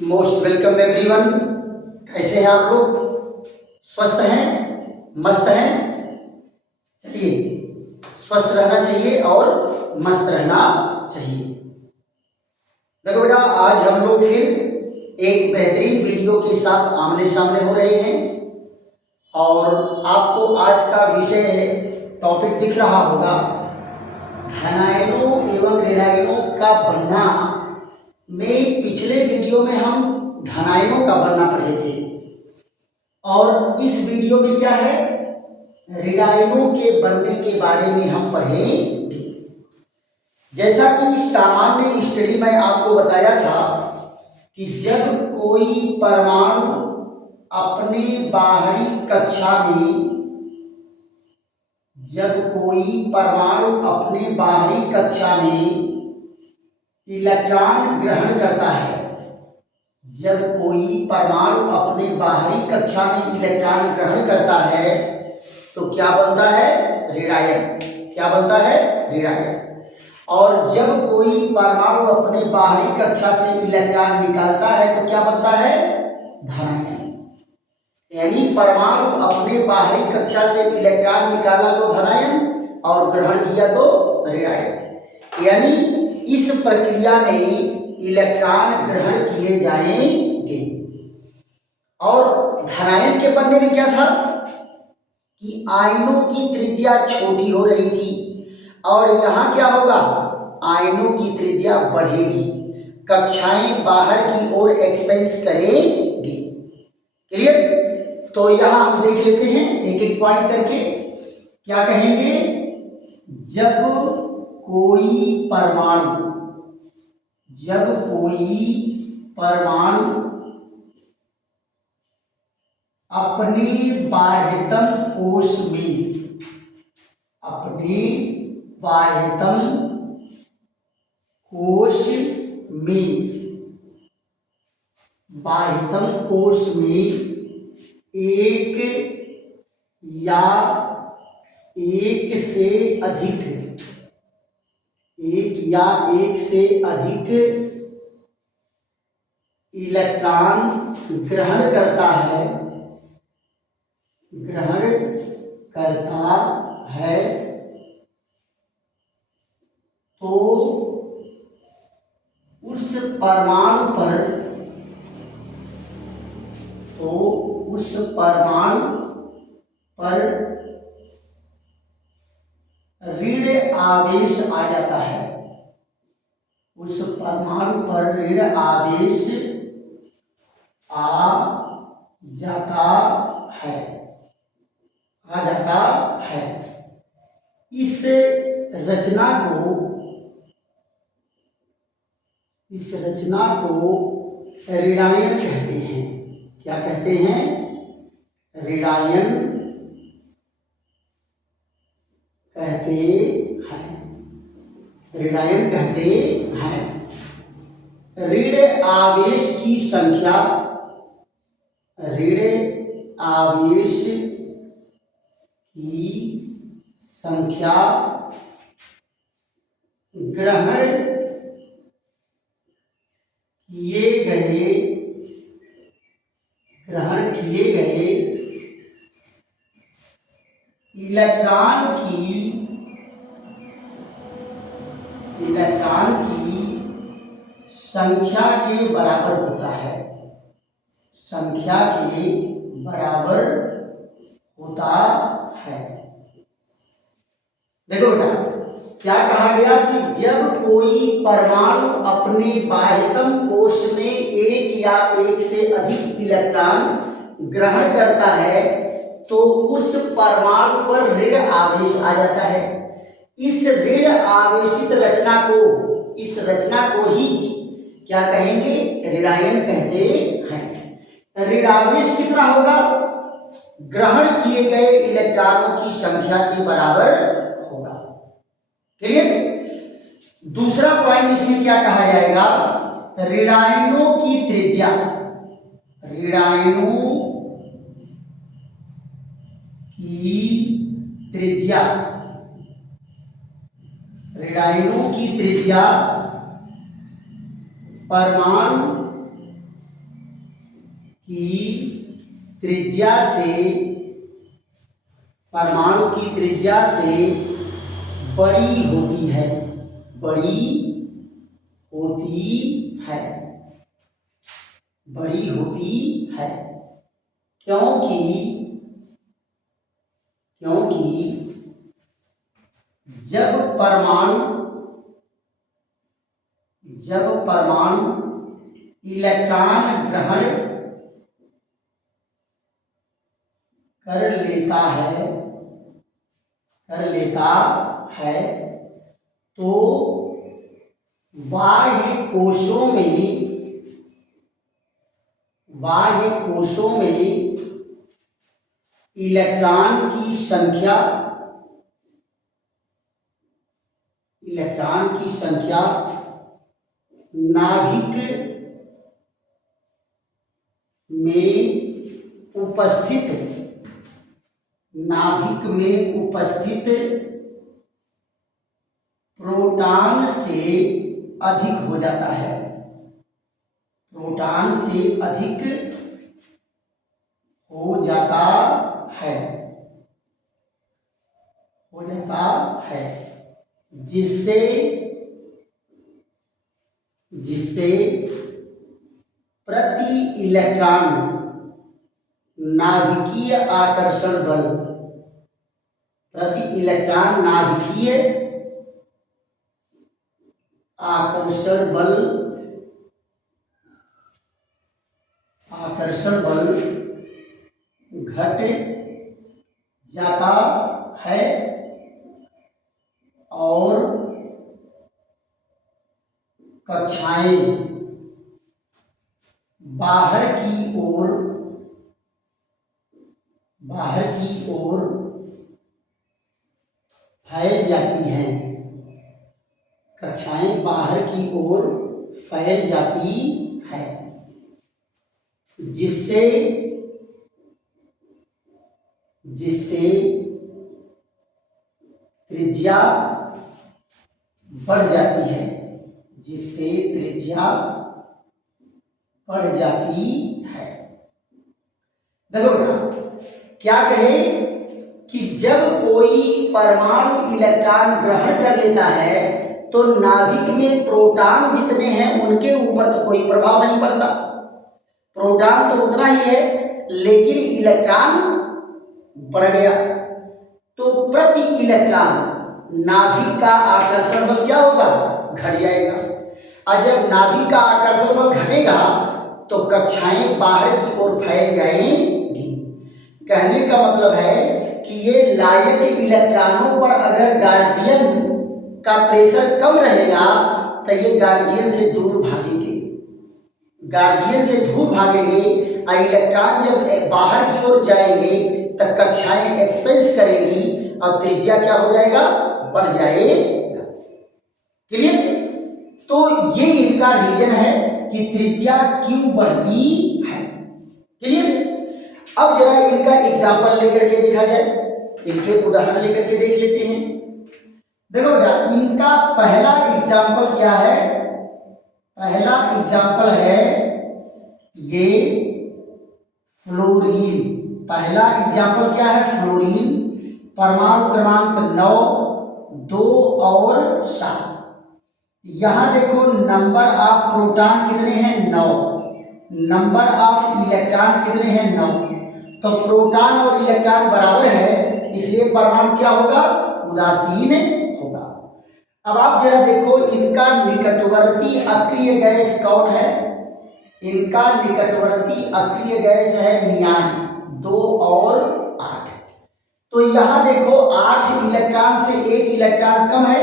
Most welcome everyone. कैसे हैं आप लोग? स्वस्थ हैं? मस्त हैं? चलिए, स्वस्थ रहना चाहिए और मस्त रहना चाहिए। देखो बेटा, आज हम लोग फिर एक बेहतरीन वीडियो के साथ आमने सामने हो रहे हैं और आपको आज का विषय टॉपिक दिख रहा होगा, धनायनों एवं ऋणायनों का बनना। में पिछले वीडियो में हम धनायनों का बनना पढ़े थे और इस वीडियो में क्या है, ऋणायनों के बनने के बारे में हम पढ़ेंगे। जैसा कि सामान्य स्टडी में आपको बताया था कि जब कोई परमाणु अपने बाहरी कक्षा में इलेक्ट्रॉन ग्रहण करता है, जब कोई परमाणु अपने बाहरी कक्षा में इलेक्ट्रॉन ग्रहण करता है तो क्या बनता है? ऋणायन। क्या बनता है? ऋणायन। और जब कोई परमाणु अपने बाहरी कक्षा से इलेक्ट्रॉन निकालता है तो क्या बनता है? धनायन। यानी परमाणु अपने बाहरी कक्षा से इलेक्ट्रॉन निकाला तो धनायन और ग्रहण किया तो ऋणायन। यानी इस प्रक्रिया में इलेक्ट्रॉन ग्रहण किए जाएंगे। और धनायन के बनने में क्या था कि आयनों की त्रिज्या छोटी हो रही थी और यहाँ क्या होगा, आयनों की त्रिज्या बढ़ेगी, कक्षाएं बाहर की ओर एक्सपेंस करेंगी। क्लियर? तो यहाँ हम देख लेते हैं एक एक पॉइंट करके। क्या कहेंगे? जब कोई परमाणु अपने बाह्यतम कोश में एक या एक से अधिक इलेक्ट्रॉन ग्रहण करता है तो उस परमाणु पर ऋण आवेश आ जाता है। उस परमाणु पर ऋण आवेश आ जाता है। इस रचना को ऋणायन कहते हैं। क्या कहते हैं? ऋणायन कहते हैं। ऋण आवेश की संख्या ग्रहण किए गए इलेक्ट्रॉन की संख्या के बराबर होता है। देखो बेटा, क्या कहा गया कि जब कोई परमाणु अपने बाह्यतम कोश में एक या एक से अधिक इलेक्ट्रॉन ग्रहण करता है तो उस परमाणु पर ऋण आवेश आ जाता है। इस ऋण आवेशित रचना को ही क्या कहेंगे? ऋणायन कहते हैं। ऋण आवेश कितना होगा? ग्रहण किए गए इलेक्ट्रॉनों की संख्या के बराबर होगा। क्लियर? दूसरा पॉइंट इसमें क्या कहा जाएगा? ऋणायनों की त्रिज्या परमाणु की त्रिज्या से, परमाणु की त्रिज्या से बड़ी होती है, बड़ी होती है, बड़ी होती है, क्योंकि जब परमाणु इलेक्ट्रॉन ग्रहण कर लेता है तो बाह्य कोशों में इलेक्ट्रॉन की संख्या नाभिक में उपस्थित प्रोटॉन से अधिक हो जाता है, प्रोटॉन से अधिक हो जाता है, जिससे प्रति इलेक्ट्रॉन नाभिकीय आकर्षण बल, प्रति इलेक्ट्रॉन नाभिकीय आकर्षण बल घट जाता है और कक्षाएं बाहर की ओर फैल जाती हैं, कक्षाएं बाहर की ओर फैल जाती है, जिससे त्रिज्या बढ़ जाती है, देखो क्या कहे कि जब कोई परमाणु इलेक्ट्रॉन ग्रहण कर लेता है तो नाभिक में प्रोटॉन जितने हैं उनके ऊपर तो कोई प्रभाव नहीं पड़ता, प्रोटॉन तो उतना ही है, लेकिन इलेक्ट्रॉन बढ़ गया तो प्रति इलेक्ट्रॉन नाभिक का आकर्षण बल क्या होगा, घट जाएगा। और जब नाभिक का आकर्षण बल घटेगा तो कक्षाएं बाहर की ओर फैल जाएंगी। कहने का मतलब है कि ये लायक इलेक्ट्रॉनों पर अगर गार्जियन का प्रेशर कम रहेगा तो ये गार्जियन से दूर भागेंगे और इलेक्ट्रॉन जब बाहर की ओर जाएंगे तब कक्षाएं एक्सपेंस करेंगी और त्रिज्या क्या हो जाएगा, बढ़ जाएगा। क्लियर? तो ये इनका रीजन है कि त्रिज्या क्यों बढ़ती है। क्लियर? अब जरा इनका एग्जाम्पल लेकर के देखा जाए, इनके उदाहरण लेकर के देख लेते हैं। देखो बेटा, इनका पहला एग्जाम्पल क्या है, पहला एग्जाम्पल है ये फ्लोरीन। पहला एग्जाम्पल क्या है, फ्लोरीन, परमाणु क्रमांक 9, 2 और 7। यहां देखो नंबर ऑफ प्रोटॉन कितने हैं, 9, नंबर ऑफ इलेक्ट्रॉन कितने हैं, 9। तो प्रोटॉन और इलेक्ट्रॉन बराबर है, इसलिए परमाणु क्या होगा, उदासीन होगा। अब आप जरा देखो इनका निकटवर्ती अक्रिय गैस कौन है, इनका निकटवर्ती अक्रिय गैस है नियान, 2 और 8। तो यहां देखो 8 इलेक्ट्रॉन से 1 इलेक्ट्रॉन कम है,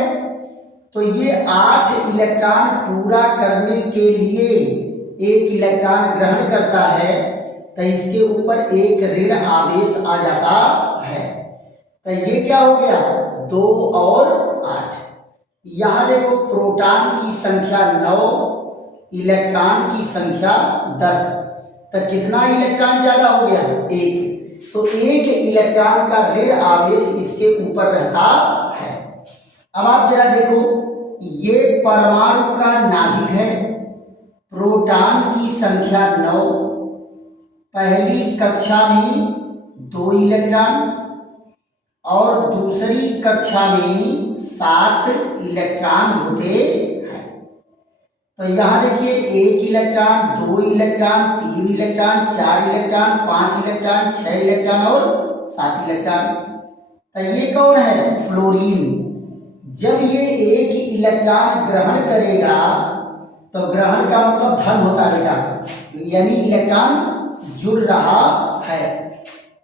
तो ये 8 इलेक्ट्रॉन पूरा करने के लिए 1 इलेक्ट्रॉन ग्रहण करता है, तो इसके ऊपर एक ऋण आवेश आ जाता है। तो ये क्या हो गया, 2 और 8। यहां देखो प्रोटॉन की संख्या 9, इलेक्ट्रॉन की संख्या 10, तो कितना इलेक्ट्रॉन ज्यादा हो गया, 1। तो 1 इलेक्ट्रॉन का ऋण आवेश इसके ऊपर रहता है। अब आप जरा देखो, ये परमाणु का नाभिक है, प्रोटॉन की संख्या 9, पहली कक्षा में 2 इलेक्ट्रॉन और दूसरी कक्षा में 7 इलेक्ट्रॉन होते हैं। तो यहाँ देखिए 1 electron, 2 electron, 3 electron, 4 electron, 5 electron, 6 electron और 7 इलेक्ट्रॉन। तो ये कौन है? फ्लोरीन। जब ये 1 इलेक्ट्रॉन ग्रहण करेगा तो ग्रहण का मतलब धन होता है बेटा, यानी इलेक्ट्रॉन जुड़ रहा है।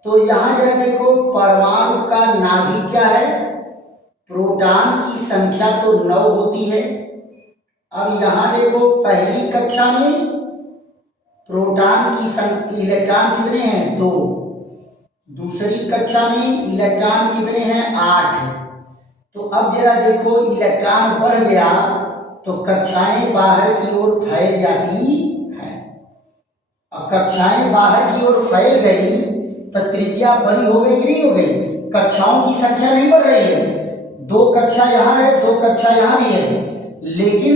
तो यहाँ जरा देखो परमाणु का नाभिक क्या है? प्रोटॉन की संख्या तो 9 होती है। अब यहाँ देखो पहली कक्षा में प्रोटॉन की संख्या इलेक्ट्रॉन कितने हैं? 2। दूसरी कक्षा में इलेक्ट्रॉन कितने हैं? 8। तो अब जरा देखो इलेक्ट्रॉन बढ़ गया तो कक्षाएं बाहर की ओर फैल जाती हैं। अब कक्षाएं बाहर की ओर फैल गई तो त्रिज्या बड़ी हो गई कि नहीं हो गई? कक्षाओं की संख्या नहीं बढ़ रही है। 2 कक्षा यहाँ है, 2 कक्षा यहाँ भी है, लेकिन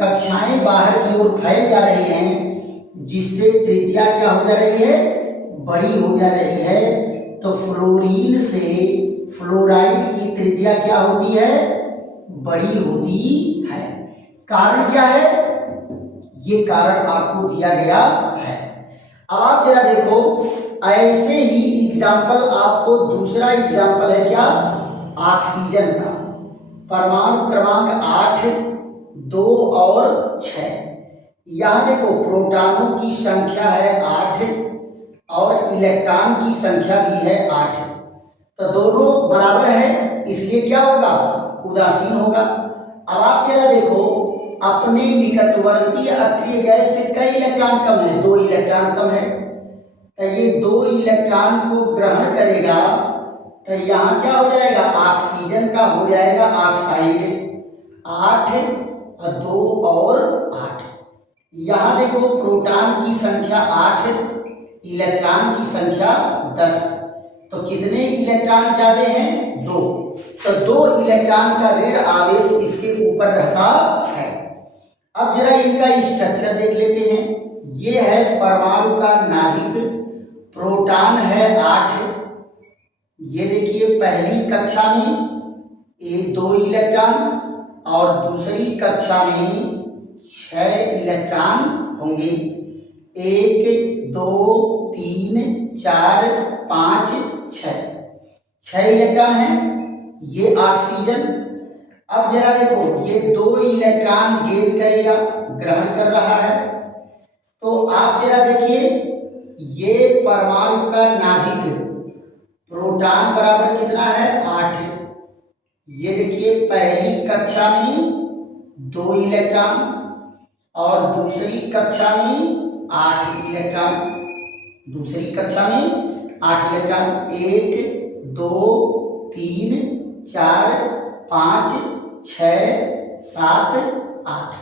कक्षाएं बाहर की ओर फैल जा रही हैं, जिससे त्रिज्या क्या हो जा रही है? बड़ी हो जा रही है। तो फ्लोरीन से फ्लोराइड की त्रिज्या क्या होती है? बड़ी होती है। कारण क्या है? ये कारण आपको दिया गया है। अब आप जरा देखो ऐसे ही एग्जाम्पल, आपको दूसरा एग्जाम्पल है क्या? ऑक्सीजन का। परमाणु क्रमांक 8, 2 और 6। यहाँ देखो प्रोटॉनों की संख्या है 8 और इलेक्ट्रॉन की संख्या भी है 8। तो दोनों बराबर है, इसलिए क्या होगा? उदासीन होगा। अब आप जरा देखो अपने निकटवर्ती अक्रिय गैस से कई इलेक्ट्रॉन कम है? 2 इलेक्ट्रॉन कम है। तो ये 2 इलेक्ट्रॉन को ग्रहण करेगा तो यहाँ क्या हो जाएगा? ऑक्सीजन का हो जाएगा ऑक्साइड। 8 और 2 और 8। यहाँ देखो प्रोटॉन की संख्या 8, इलेक्ट्रॉन की संख्या 10। तो कितने इलेक्ट्रॉन ज्यादा हैं? 2। तो 2 इलेक्ट्रॉन का ऋण आवेश इसके ऊपर रहता है। अब जरा इनका स्ट्रक्चर देख लेते हैं। ये है परमाणु का नाभिक, प्रोटॉन है 8। ये देखिए पहली कक्षा में 2 इलेक्ट्रॉन और दूसरी कक्षा में 6 इलेक्ट्रॉन होंगे। 1, 2, 3, 4, 5, 6 इलेक्ट्रॉन हैं। ये ऑक्सीजन। अब जरा देखो ये 2 इलेक्ट्रॉन गेन करेगा, ग्रहण कर रहा है। तो आप जरा देखिए ये परमाणु का नाभिक, प्रोटॉन बराबर कितना है? 8। ये देखिए पहली कक्षा में 2 इलेक्ट्रॉन और दूसरी कक्षा में 8 इलेक्ट्रॉन। दूसरी कक्षा में 8 इलेक्ट्रॉन। 1, 2, 3, 4, 5, 6, 7, 8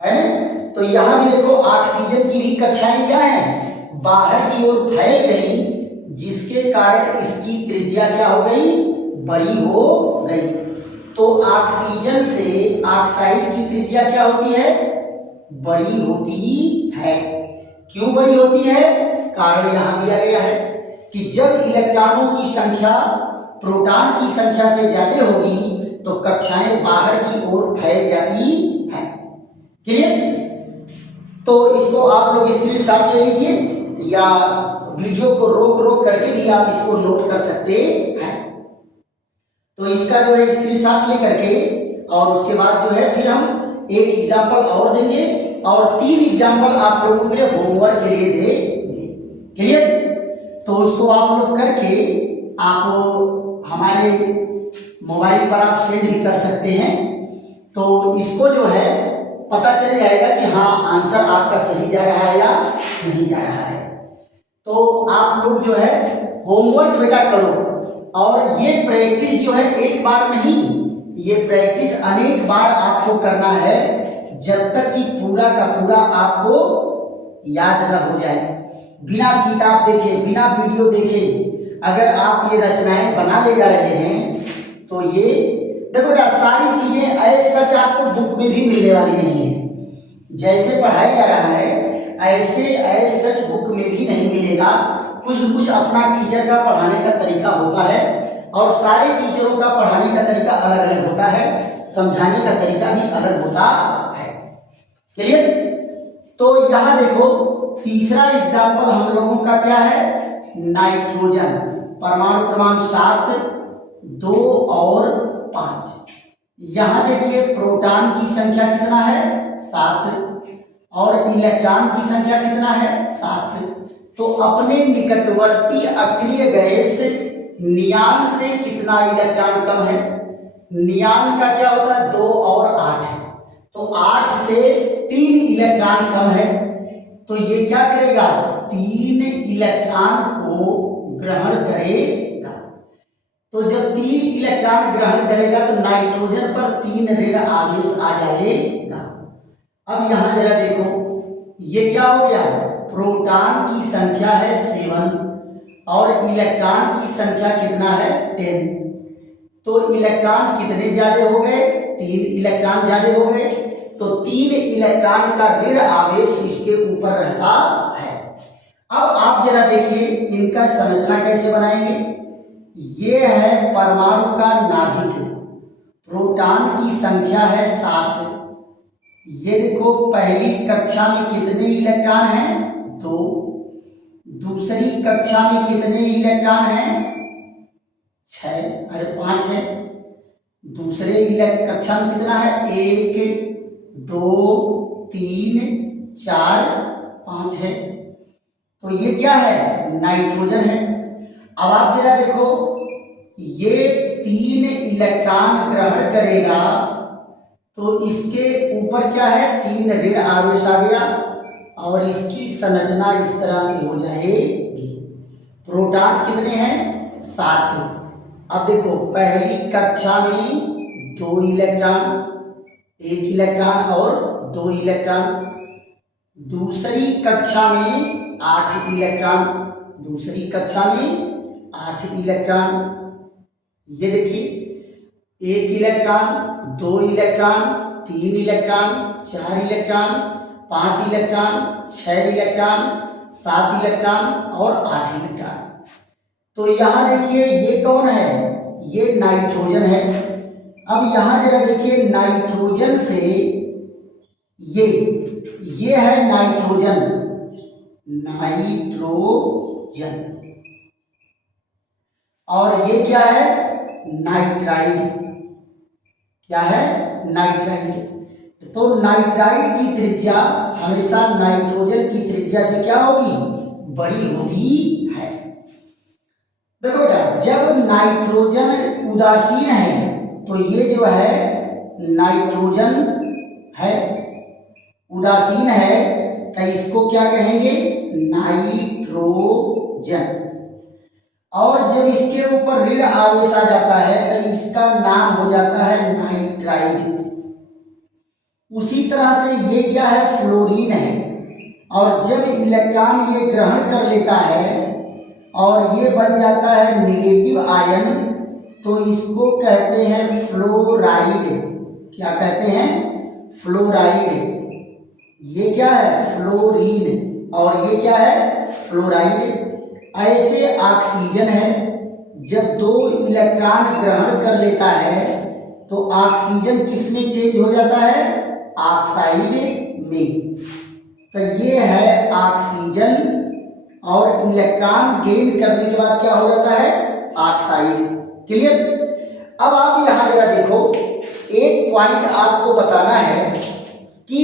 है। तो यहां भी देखो ऑक्सीजन की भी कक्षाएं क्या है? बाहर की ओर फैल गई, जिसके कारण इसकी त्रिज्या क्या हो गई? बड़ी हो गई। तो ऑक्सीजन से ऑक्साइड की त्रिज्या क्या होती है? बड़ी होती है। क्यों बड़ी होती है? कारण यहां दिया गया है कि जब इलेक्ट्रॉनों की संख्या प्रोटॉन की संख्या से ज्यादा होगी तो कक्षाएं बाहर की ओर फैल जाती हैं। क्लियर? तो इसको आप लोग स्क्रीनशॉट ले लीजिए या वीडियो को रोक रोक करके भी आप इसको नोट कर सकते हैं। तो इसका जो है स्क्रीनशॉट लेकर के और उसके बाद जो है फिर हम एक एग्जांपल और देंगे और 3 एग्जांपल आप लोगों के लिए होमवर्क के लिए देंगे। क्लियर? तो उसको आप लोग करके आप हमारे मोबाइल पर आप सेंड भी कर सकते हैं। तो इसको जो है पता चल जाएगा कि हाँ आंसर आपका सही जा रहा है या नहीं जा रहा है। तो आप लोग जो है होमवर्क बेटा करो और ये प्रैक्टिस जो है एक बार नहीं, ये प्रैक्टिस अनेक बार आपको करना है जब तक कि पूरा का पूरा आपको याद न हो जाए। बिना किताब देखे, बिना वीडियो देखे अगर आप ये रचनाएं बना ले जा रहे हैं तो ये देखो बेटा सारी चीजें ऐसे सच आपको बुक में भी मिलने वाली नहीं है। जैसे पढ़ाया जा रहा है ऐसे एज सच बुक में भी नहीं मिलेगा। कुछ न कुछ अपना टीचर का पढ़ाने का तरीका होता है और सारे टीचरों का पढ़ाने का तरीका अलग अलग होता है, समझाने का तरीका भी अलग होता है। क्लियर? तो यहां देखो तीसरा एग्जाम्पल हम लोगों का क्या है, नाइट्रोजन। परमाणु क्रमांक 7, 2 और 5। यहां देखिए प्रोटॉन की संख्या कितना है, 7, और इलेक्ट्रॉन की संख्या कितना है, 7। तो अपने निकटवर्ती अक्रिय गैस नियान से कितना इलेक्ट्रॉन कम है? नियान का क्या होता है, 2 और 8। तो 8 से 3 इलेक्ट्रॉन कम है, तो ये क्या करेगा, 3 इलेक्ट्रॉन को ग्रहण करेगा। तो जब 3 इलेक्ट्रॉन ग्रहण करेगा तो नाइट्रोजन पर 3 ऋण आवेश आ जाएगा। अब यहां जरा देखो, ये क्या हो गया, प्रोटॉन की संख्या है 7 और इलेक्ट्रॉन की संख्या कितना है, 10। तो इलेक्ट्रॉन कितने ज्यादा हो गए, 3 इलेक्ट्रॉन ज्यादा हो गए। तो 3 इलेक्ट्रॉन का ऋण आवेश इसके ऊपर रहता है। अब आप जरा देखिए इनका संरचना कैसे बनाएंगे। ये है परमाणु का नाभिक, प्रोटॉन की संख्या है 7। ये देखो पहली कक्षा में कितने इलेक्ट्रॉन हैं, 2। दूसरी कक्षा में कितने इलेक्ट्रॉन हैं, 5 है। दूसरे कक्षा में कितना है, 1, 2, 3, 4, 5 है। तो ये क्या है, नाइट्रोजन है। अब आप जरा देखो, ये 3 इलेक्ट्रॉन ग्रहण करेगा तो इसके ऊपर क्या है, 3 ऋण आवेश आ गया और इसकी संरचना इस तरह से हो जाएगी। प्रोटॉन कितने हैं, 7। अब देखो पहली कक्षा में 2 इलेक्ट्रॉन, 1 इलेक्ट्रॉन और 2 इलेक्ट्रॉन। दूसरी कक्षा में 8 इलेक्ट्रॉन, दूसरी कक्षा में 8 इलेक्ट्रॉन। ये देखिए 1 electron, 2 electron, 3 electron, 4 electron, 5 electron, 6 electron, 7 electron और 8 इलेक्ट्रॉन। तो यहां देखिए ये कौन है, ये नाइट्रोजन है। अब यहां जरा देखिए नाइट्रोजन से ये है नाइट्रोजन, नाइट्रोजन, और ये क्या है, नाइट्राइड। क्या है, नाइट्राइड। तो नाइट्राइड की त्रिज्या हमेशा नाइट्रोजन की त्रिज्या से क्या होगी, बड़ी होती है। देखो बेटा जब नाइट्रोजन उदासीन है तो ये जो है नाइट्रोजन है, उदासीन है तो इसको क्या कहेंगे, नाइट्रोजन। और जब इसके ऊपर ऋण आवेश आ जाता है तो इसका नाम हो जाता है नाइट्राइड। उसी तरह से ये क्या है, फ्लोरीन है। और जब इलेक्ट्रॉन ये ग्रहण कर लेता है और ये बन जाता है नेगेटिव आयन तो इसको कहते हैं फ्लोराइड। क्या कहते हैं, फ्लोराइड। ये क्या है, फ्लोरीन, और ये क्या है, फ्लोराइड। ऐसे ऑक्सीजन है, जब 2 इलेक्ट्रॉन ग्रहण कर लेता है तो ऑक्सीजन किस में चेंज हो जाता है, ऑक्साइड में। तो ये है ऑक्सीजन और इलेक्ट्रॉन गेन करने के बाद क्या हो जाता है, ऑक्साइड। क्लियर? अब आप यहां जरा देखो, एक पॉइंट आपको बताना है कि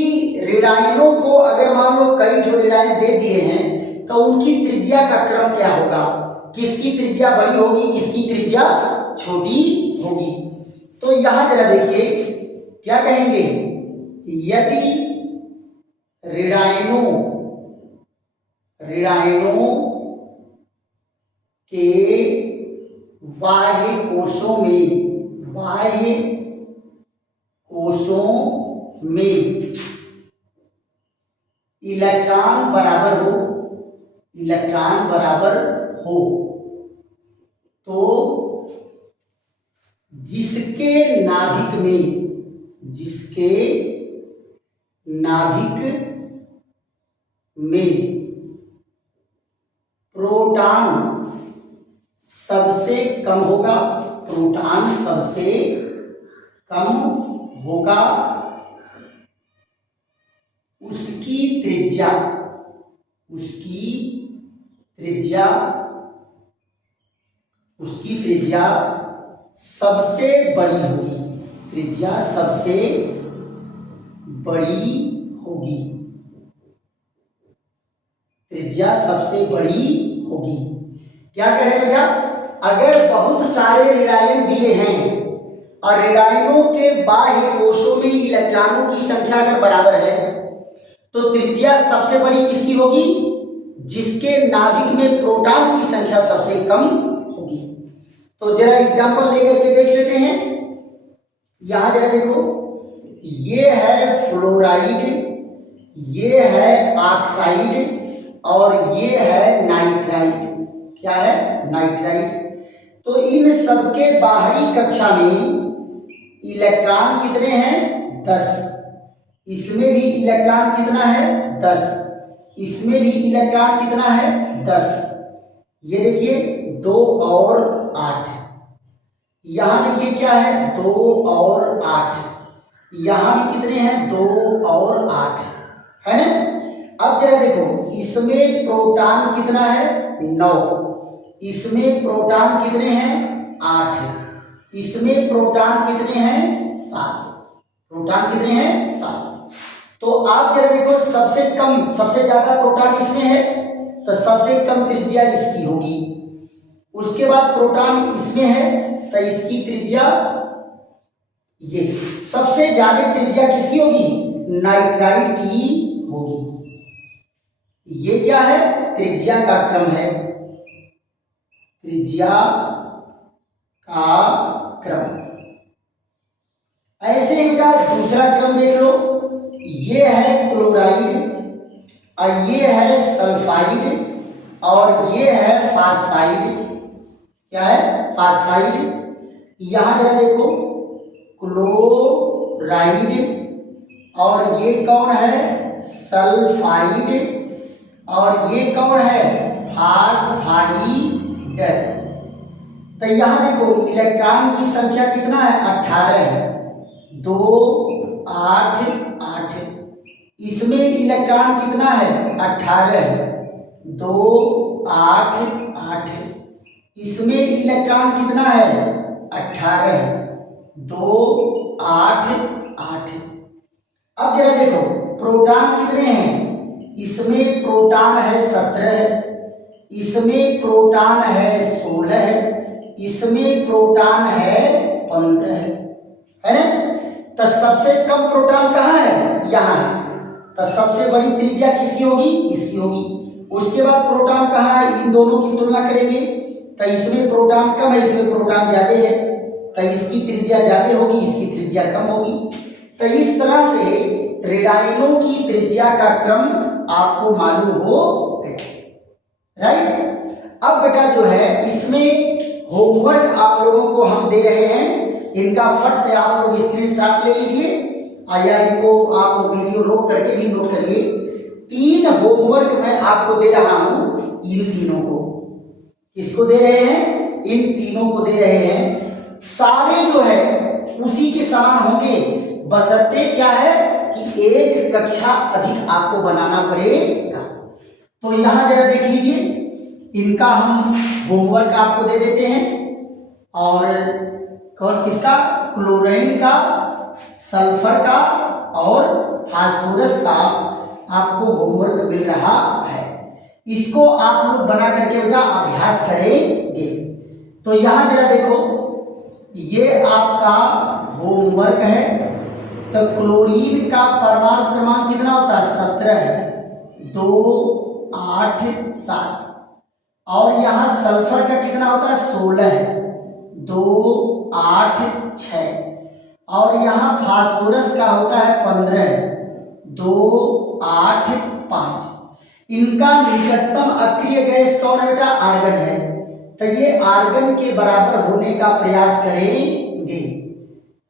ऋणायनों को अगर मान लो कई जो ऋणायन दे दिए हैं तो उनकी त्रिज्या का क्रम क्या होगा, किसकी त्रिज्या बड़ी होगी, किसकी त्रिज्या छोटी होगी। तो यहां जरा देखिए क्या कहेंगे, यदि ऋणायनों के बाह्य कोशों में इलेक्ट्रॉन बराबर हो तो जिसके नाभिक में प्रोटॉन सबसे कम होगा, प्रोटॉन सबसे कम होगा, उसकी त्रिज्या सबसे बड़ी होगी, त्रिज्या सबसे बड़ी होगी, त्रिज्या सबसे बड़ी होगी। क्या कह रहे हैं बेटा, अगर बहुत सारे रेडायन दिए हैं और रेडायनों के बाह्य कोशों में इलेक्ट्रॉनों की संख्या अगर बराबर है तो त्रिज्या सबसे बड़ी किसकी होगी, जिसके नाभिक में प्रोटॉन की संख्या सबसे कम होगी। तो जरा एग्जांपल लेकर के देख लेते हैं। यहां जरा देखो, ये है फ्लोराइड, ये है ऑक्साइड और ये है नाइट्राइड। क्या है, नाइट्राइड। तो इन सबके बाहरी कक्षा में इलेक्ट्रॉन कितने हैं, 10। इसमें भी इलेक्ट्रॉन कितना है, 10। इसमें भी इलेक्ट्रॉन कितना है, 10। ये देखिए 2 और 8। यहां देखिए क्या है, 2 और 8। यहां भी कितने हैं, 2 और 8 है ना। अब जरा देखो, इसमें प्रोटॉन कितना है, 9। इसमें प्रोटॉन कितने हैं, 8। इसमें प्रोटॉन कितने हैं, 7। प्रोटॉन कितने हैं, 7। तो आप जरा देखो, सबसे कम, सबसे ज्यादा प्रोटॉन इसमें है तो सबसे कम त्रिज्या इसकी होगी। उसके बाद प्रोटॉन इसमें है तो इसकी त्रिज्या, ये सबसे ज्यादा त्रिज्या किसकी होगी, नाइट्राइड की होगी। ये क्या है, त्रिज्या का क्रम है, त्रिज्या का क्रम। ऐसे ही बेटा दूसरा क्रम देख लो, ये है क्लोराइड और ये है सल्फाइड और ये है फास्फाइड। क्या है, फास्फाइड। यहां जरा देखो, क्लोराइड और ये कौन है, सल्फाइड और ये कौन है, फास्फाइड। तो यहां देखो इलेक्ट्रॉन की संख्या कितना है, 18 है, 2 8 8। इसमें इलेक्ट्रॉन कितना है, 18 है, 2 8 8। इसमें इलेक्ट्रॉन कितना है, 18 है, 2 8 8। अब जरा देखो प्रोटॉन कितने हैं, इसमें प्रोटॉन है 17, इसमें प्रोटॉन है 16, इसमें प्रोटॉन है 15 है ना। तो सबसे कम प्रोटॉन कहाँ है, यहाँ है। तो सबसे बड़ी त्रिज्या किसकी होगी, इसकी होगी। उसके बाद प्रोटॉन कहाँ है, इन दोनों की तुलना करेंगे तो इसमें प्रोटॉन कम है, इसमें प्रोटॉन ज्यादा है तो इसकी त्रिज्या ज्यादा होगी, इसकी त्रिज्या कम होगी। तो इस तरह से रेडायनों की त्रिज्या का क्रम आपको मालूम हो गया, राइट। अब बेटा जो है इसमें होमवर्क आप लोगों को हम दे रहे हैं, इनका फट से आप लोग स्क्रीनशॉट ले लीजिए या इनको आप वीडियो रोक करके भी नोट करिए। 3 होमवर्क मैं आपको दे रहा हूं, इन तीनों को। किसको दे रहे हैं, इन तीनों को दे रहे हैं। सारे जो है उसी के समान होंगे, बशर्ते क्या है कि एक कक्षा अधिक आपको बनाना पड़ेगा। तो यहां जरा देख लीजिए, इनका हम होमवर्क आपको दे देते हैं। और कौन किसका, क्लोरीन का, सल्फर का और फास्फोरस का आपको होमवर्क मिल रहा है। इसको आप लोग बना करके बेटा अभ्यास करेंगे। तो यहां जरा देखो, ये आपका होमवर्क है। तो क्लोरीन का परमाणु क्रमांक कितना होता है, 17 है, 2 8 7। और यहां सल्फर का कितना होता है, 16 है, 2 8 6। और यहां फास्फोरस का होता है 15, 2 8 5। इनका निकटतम अक्रिय गैस कौन है बेटा, आर्गन है। तो ये आर्गन के बराबर होने का प्रयास करेंगे।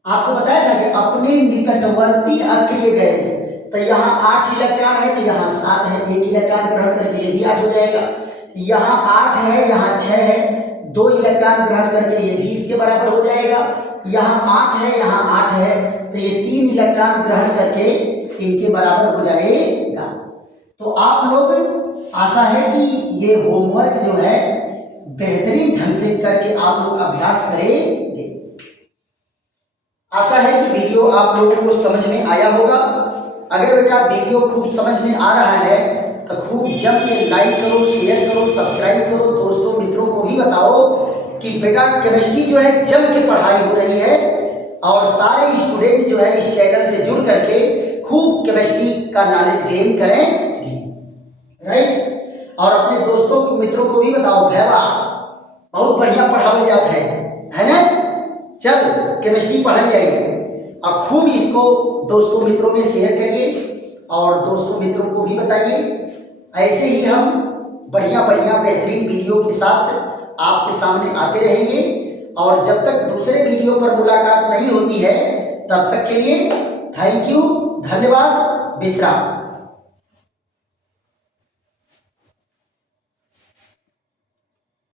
आपको बताया था कि अपने निकटवर्ती अक्रिय गैस, तो यहाँ 8 इलेक्ट्रॉन है तो यहाँ 7 है, 1 इलेक्ट्रॉन ग्रहण करके ये भी 8 हो जाएगा। यहाँ 8 है, यहाँ 6 है, 2 इलेक्ट्रॉन ग्रहण करके ये भी इसके बराबर हो जाएगा। यहाँ 5 है, यहाँ 8 है, तो ये 3 इलेक्ट्रॉन ग्रहण करके इनके बराबर हो जाएगा। तो आप लोग, आशा है कि ये होमवर्क जो है बेहतरीन ढंग से करके आप लोग अभ्यास करेंगे। आशा है कि वीडियो आप लोगों को समझ में आया होगा। अगर बेटा वीडियो खूब समझ में आ रहा है तो खूब जम के लाइक करो, शेयर करो, सब्सक्राइब करो, दोस्तों मित्रों को भी बताओ कि बेटा केमिस्ट्री जो है जम के पढ़ाई हो रही है और सारे स्टूडेंट जो है इस चैनल से जुड़ करके खूब केमिस्ट्री का नॉलेज गेन करें, राइट। और अपने दोस्तों मित्रों को भी बताओ, भैया बहुत बढ़िया पढ़ाया जाता है ना। चल केमिस्ट्री पढ़ाई जाएगी और खूब इसको दोस्तों मित्रों में शेयर करिए और दोस्तों मित्रों को भी बताइए। ऐसे ही हम बढ़िया बढ़िया बेहतरीन वीडियो के साथ आपके सामने आते रहेंगे और जब तक दूसरे वीडियो पर मुलाकात नहीं होती है तब तक के लिए थैंक यू, धन्यवाद, विश्राम।